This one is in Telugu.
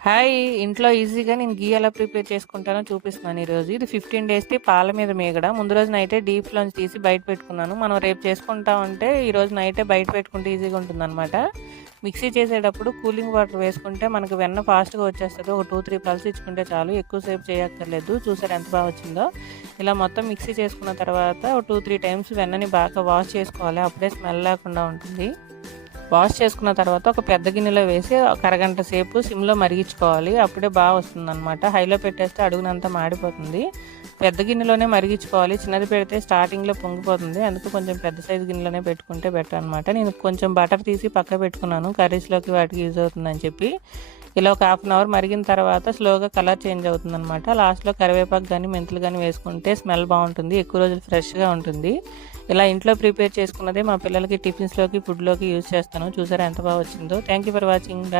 హాయ్! ఇంట్లో ఈజీగా నేను ఘీ ఎలా ప్రిపేర్ చేసుకుంటానో చూపిస్తున్నాను ఈరోజు. ఇది 15 డేస్‌ది పాల మీద మీగడ. ముందు రోజు నైటే డీప్‌లోంచి తీసి బయట పెట్టుకున్నాను. మనం రేపు చేసుకుంటామంటే ఈరోజు నైటే బయట పెట్టుకుంటే ఈజీగా ఉంటుందనమాట. మిక్సీ చేసేటప్పుడు కూలింగ్ వాటర్ వేసుకుంటే మనకు వెన్న ఫాస్ట్‌గా వచ్చేస్తది. ఒక 2, 3 పల్స్ ఇచ్చుకుంటే చాలు. ఎక్కువ సేపు చేయక్కర్లేదు. చూసారా ఎంత బాగా వచ్చిందో. ఇలా మొత్తం మిక్సీ చేసుకున్న తర్వాత ఒక 2, 3 టైమ్స్ వెన్నని బాగా వాష్ చేసుకోవాలి. అప్పుడే స్మెల్ లేకుండా ఉంటుంది. వాష్ చేసుకున్న తర్వాత ఒక పెద్ద గిన్నెలో వేసి ఒక అరగంట సేపు సిమ్లో మరిగించుకోవాలి. అప్పుడే బాగా వస్తుందన్నమాట. హైలో పెట్టేస్తే అడుగునంతా మాడిపోతుంది. పెద్ద గిన్నెలోనే మరిగించుకోవాలి. చిన్నది పెడితే స్టార్టింగ్లో పొంగిపోతుంది. అందుకు కొంచెం పెద్ద సైజు గిన్నెలోనే పెట్టుకుంటే బెటర్ అనమాట. నేను కొంచెం బటర్ తీసి పక్క పెట్టుకున్నాను, కర్రీస్లోకి వాటికి యూజ్ అవుతుందని చెప్పి. ఇలా ఒక హాఫ్ అన్ అవర్ మరిగిన తర్వాత స్లోగా కలర్ చేంజ్ అవుతుందన్నమాట. లాస్ట్లో కరివేపాకు కానీ మెంతులు కానీ వేసుకుంటే స్మెల్ బాగుంటుంది, ఎక్కువ రోజులు ఫ్రెష్గా ఉంటుంది. ఇలా ఇంట్లో ప్రిపేర్ చేసుకున్నదే మా పిల్లలకి టిఫిన్స్లోకి, ఫుడ్లోకి యూజ్ చేస్తాను. చూసారా ఎంత బాగా వచ్చిందో. Thank you for watching. Bye.